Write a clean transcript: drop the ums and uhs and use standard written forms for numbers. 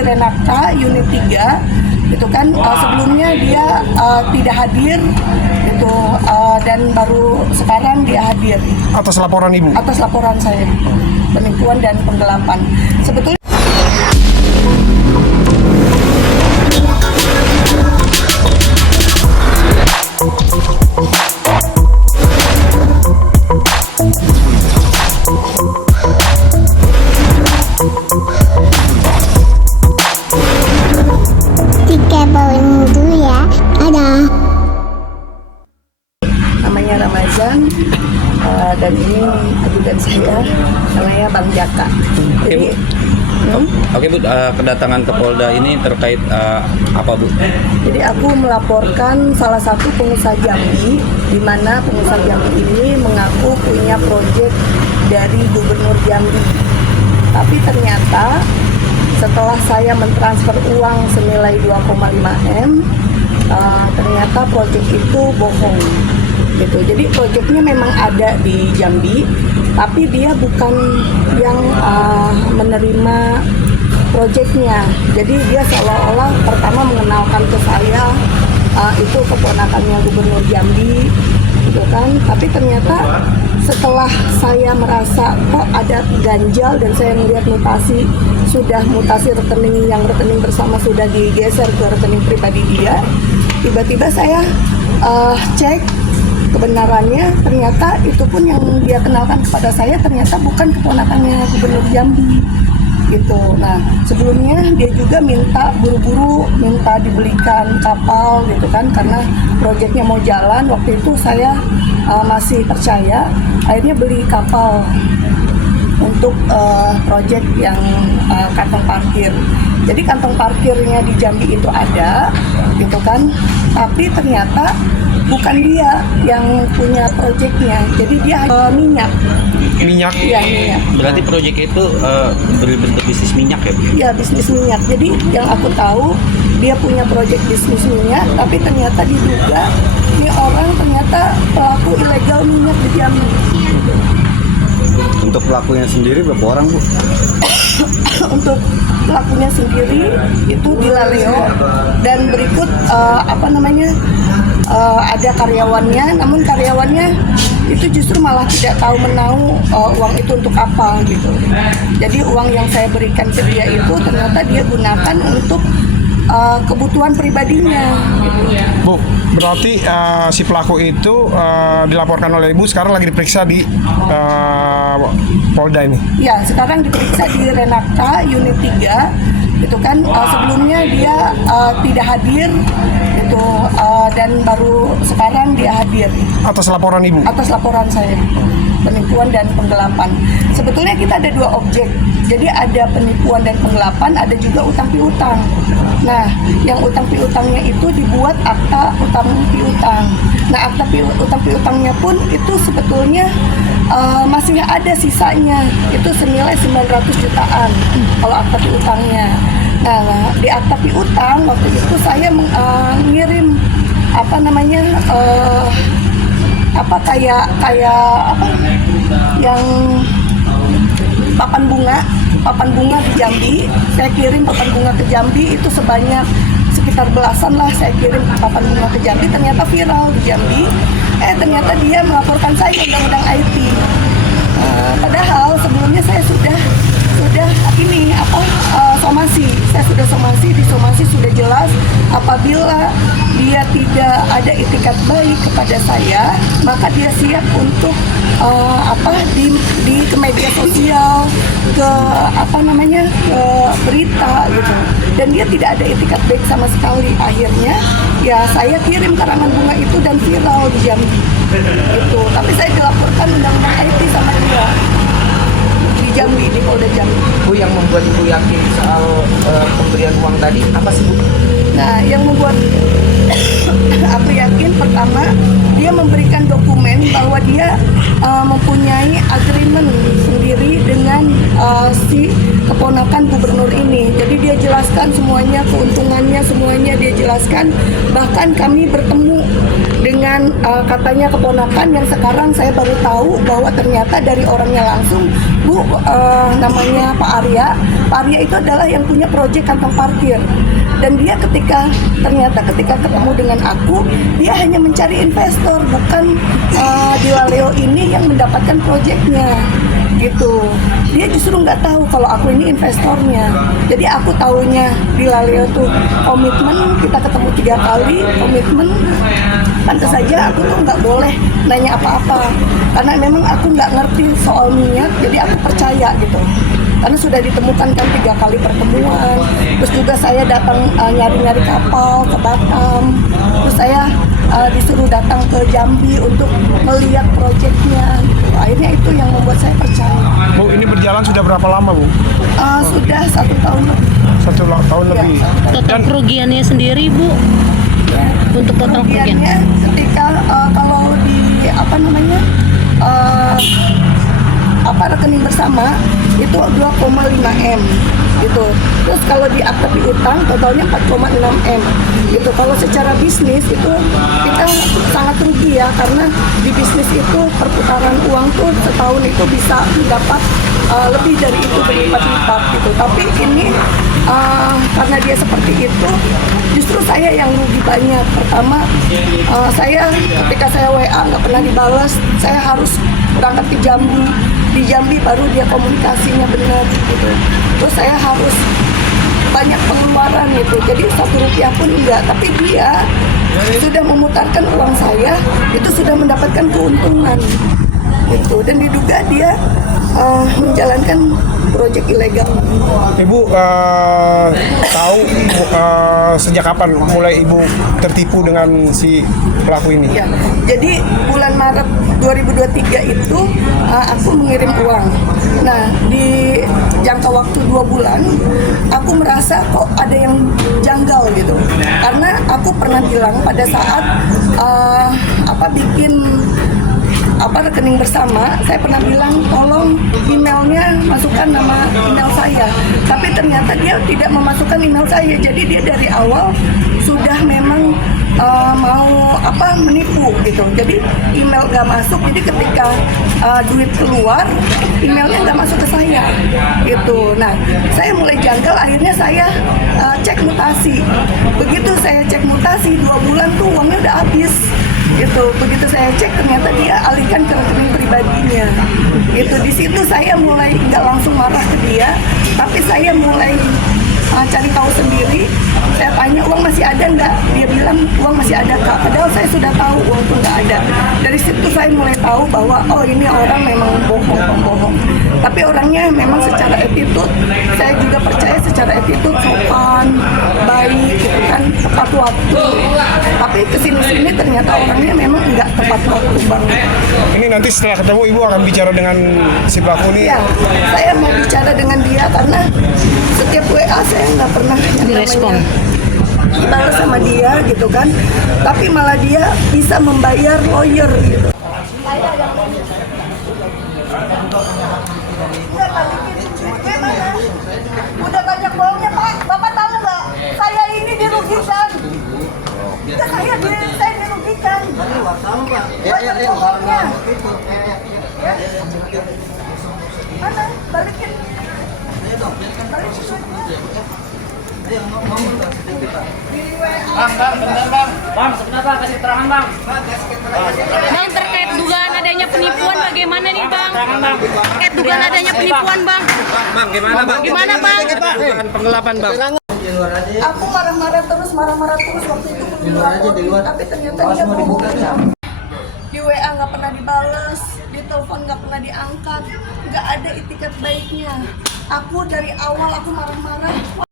Renata unit 3 itu kan sebelumnya dia tidak hadir itu dan baru sekarang dia hadir atas laporan ibu. Atas laporan saya, penipuan dan penggelapan. Sebetulnya namanya Ramadan dan ini ajudan saya namanya Bang Jaka. Jadi, Oke Bu, kedatangan ke Polda ini terkait apa Bu? Jadi aku melaporkan salah satu pengusaha Jambi, di mana pengusaha Jambi ini mengaku punya proyek dari Gubernur Jambi. Tapi ternyata setelah saya mentransfer uang senilai 2,5 M, ternyata proyek itu bohong. Gitu. Jadi proyeknya memang ada di Jambi, tapi dia bukan yang menerima proyeknya. Jadi dia seolah-olah pertama mengenalkan ke saya itu keponakannya Gubernur Jambi, gitu kan. Tapi ternyata setelah saya merasa kok ada ganjal dan saya melihat mutasi rekening yang rekening bersama sudah digeser ke rekening pribadi dia, tiba-tiba saya cek kebenarannya, ternyata itu pun yang dia kenalkan kepada saya ternyata bukan keponakannya Gubernur Jambi gitu. Nah sebelumnya dia juga buru-buru minta dibelikan kapal gitu kan, karena proyeknya mau jalan. Waktu itu saya masih percaya, akhirnya beli kapal untuk proyek yang kantong parkir. Jadi kantong parkirnya di Jambi itu ada gitu kan, tapi ternyata bukan dia yang punya proyeknya, jadi dia minyak. Iya, minyak. Berarti proyek itu berbentuk bisnis minyak ya Bu? Iya, bisnis minyak. Jadi yang aku tahu dia punya proyek bisnis minyak, tapi ternyata diduga ini orang ternyata pelaku ilegal minyak di Jambi. Untuk pelakunya sendiri berapa orang Bu? Untuk pelakunya sendiri itu di Laleo, dan berikut ada karyawannya, namun karyawannya itu justru malah tidak tahu menahu uang itu untuk apa gitu. Jadi uang yang saya berikan ke dia itu ternyata dia gunakan untuk kebutuhan pribadinya gitu. Bu, berarti si pelaku itu dilaporkan oleh ibu, sekarang lagi diperiksa di Polda ini? Ya, sekarang diperiksa di Renata unit 3 itu kan sebelumnya dia tidak hadir itu dan baru sekarang dia hadir atas laporan ibu. Atas laporan saya, penipuan dan penggelapan. Sebetulnya kita ada dua objek, jadi ada penipuan dan penggelapan, ada juga utang piutang. Nah, yang utang piutangnya itu dibuat akta utang piutang. Nah, akta utang piutangnya pun itu sebetulnya masih ada sisanya, itu senilai 900 jutaan kalau akta piutangnya. Nah, di akta piutang waktu itu saya mengirim yang papan bunga di Jambi. Saya kirim papan bunga ke Jambi itu sebanyak sekitar belasan lah, saya kirim papan bunga ke Jambi, ternyata viral di Jambi. Ternyata dia melaporkan saya ke undang-undang IT. Padahal sebelumnya saya sudah somasi. Saya sudah somasi, di somasi sudah jelas apabila dia tidak ada itikat baik kepada saya, maka dia siap untuk di ke media sosial, ke ke berita gitu. Dan dia tidak ada itikat baik sama sekali. Akhirnya ya saya kirim karangan bunga itu dan viral di Jambi itu. Tapi saya dilaporkan undang-undang IT sama dia di Jambi, di Polda Jambi. Bu, yang membuat Ibu yakin soal pemberian uang tadi apa sih Bu? Nah, yang membuat aku yakin pertama dia memberikan dokumen bahwa dia mempunyai agreement sendiri dengan si keponakan gubernur ini. Jadi dia jelaskan semuanya, keuntungannya semuanya dia jelaskan. Bahkan kami bertemu dengan katanya keponakan yang sekarang saya baru tahu bahwa ternyata dari orangnya langsung, Bu, namanya Pak Arya. Pak Arya itu adalah yang punya proyek kantong parkir. Dan dia ternyata ketika ketemu dengan aku, dia hanya mencari investor, bukan Dilaleo ini yang mendapatkan proyeknya gitu. Dia justru nggak tahu kalau aku ini investornya. Jadi aku tahunya Dilaleo tuh komitmen, kita ketemu 3 kali, komitmen. Pantas saja aku tuh nggak boleh nanya apa-apa, karena memang aku nggak ngerti soal minyak, jadi aku percaya gitu. Karena sudah ditemukan kan 3 kali pertemuan. Terus juga saya datang nyari-nyari kapal ke Batam. Terus saya disuruh datang ke Jambi untuk melihat proyeknya. Gitu. Akhirnya itu yang membuat saya percaya. Bu, ini berjalan sudah berapa lama, Bu? Sudah 1 tahun lebih. 1 tahun lebih. Total kerugiannya sendiri, Bu? Untuk total kerugian? Kerugiannya ketika kalau di rekening bersama itu 2,5 M gitu. Terus kalau di akta piutang totalnya 4,6 M gitu. Kalau secara bisnis itu kita sangat rugi ya, karena di bisnis itu perputaran uang tuh setahun itu bisa dapat lebih dari itu berlipat-lipat gitu. Tapi ini karena dia seperti itu, justru saya yang rugi banyak. Pertama, saya ketika saya WA nggak pernah dibalas, saya harus berangkat ke Jambi. Di Jambi baru dia komunikasinya benar gitu. Terus saya harus banyak pengeluaran gitu. Jadi 1 rupiah pun enggak. Tapi dia sudah memutarkan uang saya, itu sudah mendapatkan keuntungan gitu. Dan diduga dia menjalankan proyek ilegal. Ibu tahu sejak kapan mulai Ibu tertipu dengan si pelaku ini? Ya, jadi bulan Maret 2023 itu aku mengirim uang. Nah, di jangka waktu 2 bulan, aku merasa kok ada yang janggal gitu. Karena aku pernah bilang pada saat bikin rekening bersama, saya pernah bilang tolong emailnya masukkan nama email saya, tapi ternyata dia tidak memasukkan email saya. Jadi dia dari awal sudah memang mau menipu gitu. Jadi email nggak masuk, jadi ketika duit keluar, emailnya nggak masuk ke saya gitu. Nah, saya mulai janggal, akhirnya saya cek mutasi. Begitu saya cek mutasi 2 bulan tuh uangnya udah habis gitu. Begitu saya cek, ternyata dia alihkan ke rekening pribadinya gitu. Di situ saya mulai nggak langsung marah ke dia, tapi saya mulai cari tahu sendiri. Saya tanya, uang masih ada nggak? Dia bilang uang masih ada, Kak. Padahal saya sudah tahu uang itu nggak ada. Dari situ saya mulai tahu bahwa oh ini orang memang bohong. Tapi orangnya memang secara attitude, saya juga percaya secara attitude sopan, baik gitu kan, tepat waktu. Tapi kesini-sini ternyata orangnya memang nggak tepat waktu banget. Ini nanti setelah ketemu Ibu akan bicara dengan si pelaku ini? Ya, saya mau bicara dengan dia karena setiap WA saya nggak pernah Direspon. dibalas sama dia gitu kan, tapi malah dia bisa membayar lawyer gitu. Udah banyak bohongnya, Pak. Bapak tahu nggak? Saya ini dirugikan. Ya, saya dirugikan. Banyak bohongnya. Ya. Mana? Balikin. Balikin duitnya. Bang, sebentar kasih keterangan bang. Bang, terkait dugaan adanya penipuan bagaimana nih Bang? Terkait dugaan adanya penipuan Bang? Bang, gimana bang? Gimana Bang? Dugaan penggelapan bang. Aku marah-marah terus waktu itu melapor, tapi ternyata dia bohong. Di WA nggak pernah dibales, di telepon nggak pernah diangkat, nggak ada itikat baiknya. Aku dari awal aku marah-marah.